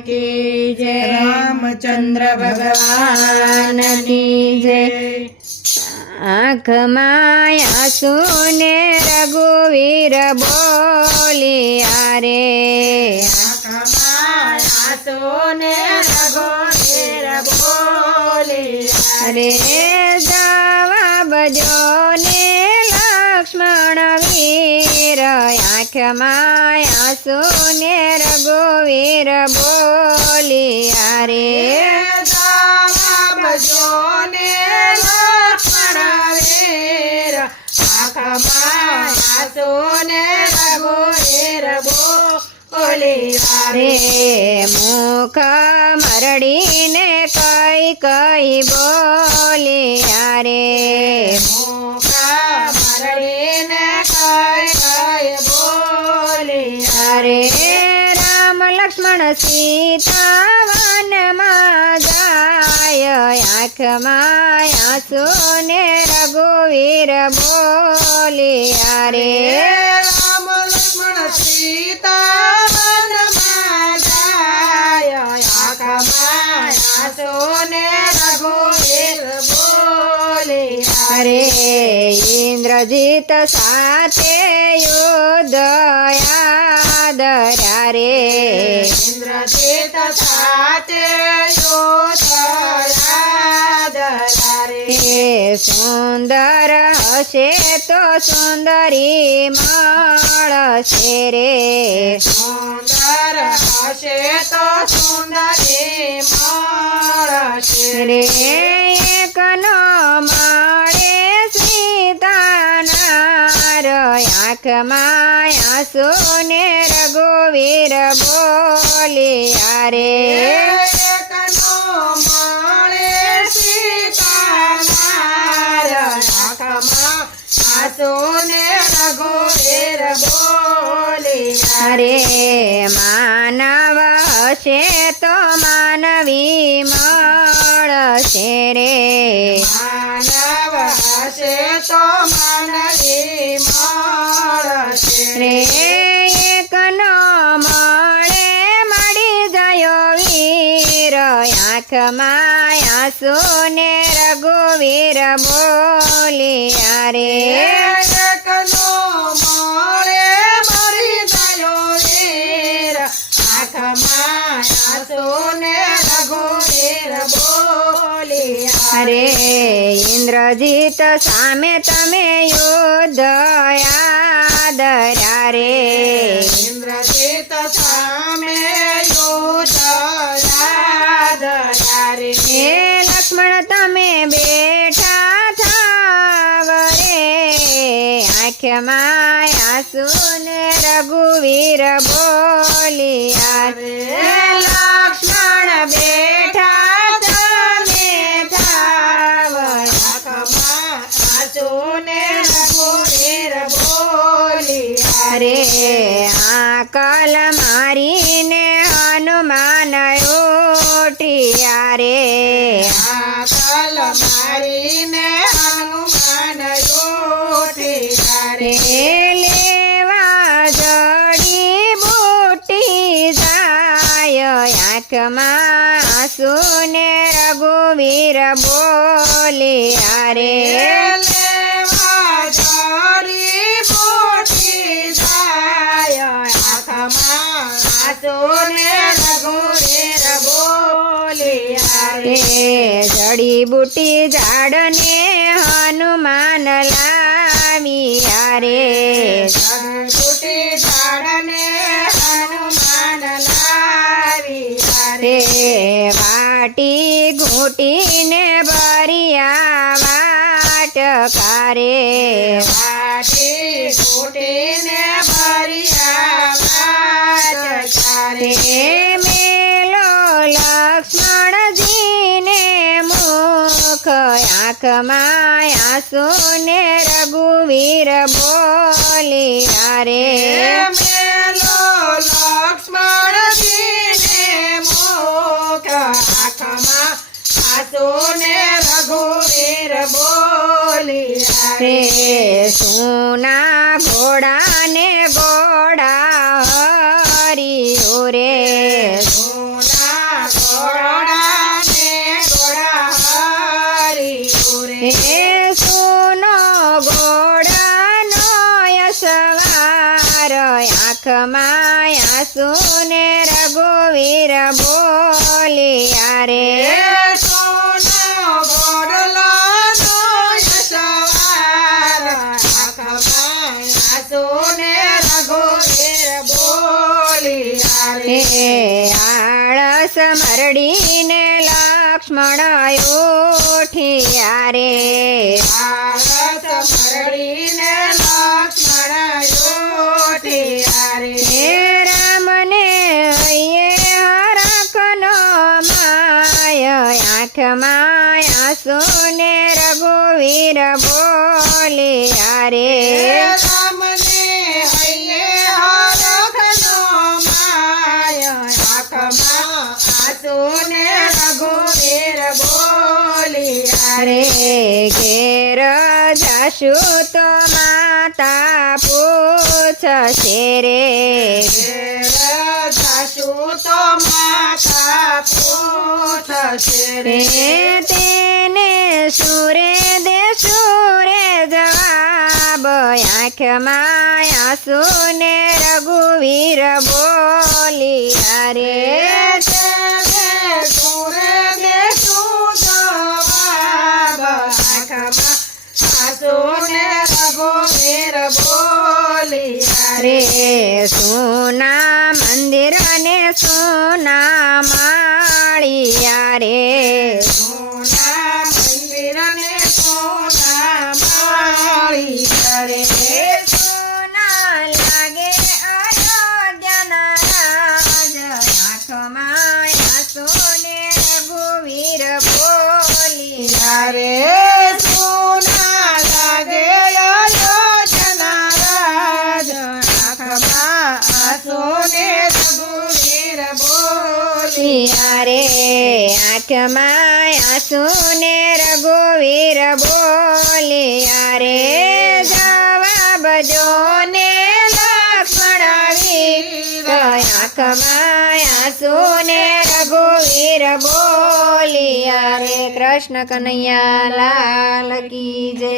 કી જય રામચંદ્ર ભગવાનની જય આંખમાં આંસુ ને રઘુવીર બોલિયા રે સોને રઘુવીર બોલિયા રે જવાબ જો ને આંખમાં આંસુ ને રઘુવીર બોલિયા રે જોને લક્ષ્મણ વીર મુખ મરડીને કઈ કઈ બોલિયા રે લક્ષ્મણ સીતા વનમાં જાય આંખમાં આંસુ ને રઘુવીર બોલિયા રે રામ લક્ષ્મણ સીતા વનમાં જાય આંખમાં આંસુને રઘુવીર બોલિયા રે ઇન્દ્રજીત સાથે યુદ્ધયા રે. સાથે યોધયાદરા હે સુંદર હશે તો સુંદરી મળશે રે. સુંદર હશે તો સુંદરી મળશે રે એકનો આંખમાં આંસુ ને રઘુવીર બોલિયા રે બોલિયા અરે માનવ છે તો માનવી મળશે આંખમાં આંસુ ને રઘુવીર બોલિયા રે એકનો મારે મારી ગયો વીર. આંખમાં આંસુને રઘુવીર બોલિયા રે ઇન્દ્રજીત સામે તમે યુદ્ધ યાદર્યા રે ઇન્દ્રજીત સામે યુદ્ધ આંખમાં સુન રઘુવીર બોલિયા લક્ષ્મણ બેઠા તમે આંખમાં આંસુને રઘુવીર બોલિયા રે આકલ મારીને હનુમાન ઉઠ્યા રે આકલ મારીને જાય આંખમાં આંસુ ને રઘુવીર બોલિયા રે લેવા જોડી જડીબુટી ઝાડને હનુમાન લાવી રે રે વાટી ઘૂટીને ભરિયા વાટ કરે. વાટી ઘૂટીને ભરિયા મેલો લક્ષ્મણજીને મુખ આંખમાં આંસુ ને રઘુવીર બોલિયા રે મેલો લક્ષ્મણજીને આંસુને રઘુવીર બોલિયા રે સોના ઘોડાને ઘોડા. આંખમાં સુને રઘુવીર બોલિયા રે સોનો રઘુવીર બોલ્યા રે આળસ મરડીને લક્ષ્મણ ઉઠ્યા રે આળસ મરડીને લક્ષ્મણ યોટિયા રે આંખમાં આંસુ ને રઘુવીર બોલ્યા રે રામને હૈયે હરખનો માય આંખમાં આંસુને રઘુવીર ઘેર જશુ તો માતા પૂછશે રે. જાશુ તો માતા પૂછશે રે. તેને સુરે દે સુરે જવાબ. આંખમાં આંસુ ને રઘુવીર બોલિયા રે રે સોના મંદિર ને સોના માળિયા રે બોલિયા રે આંખમાં આંસુ ને રઘુવીર બોલિયા રે જવાબ જો ને લક્ષ્મણ આંખમાં આંસુ ને રઘુવીર બોલિયા રે કૃષ્ણ કનૈયા લાલ કી જય.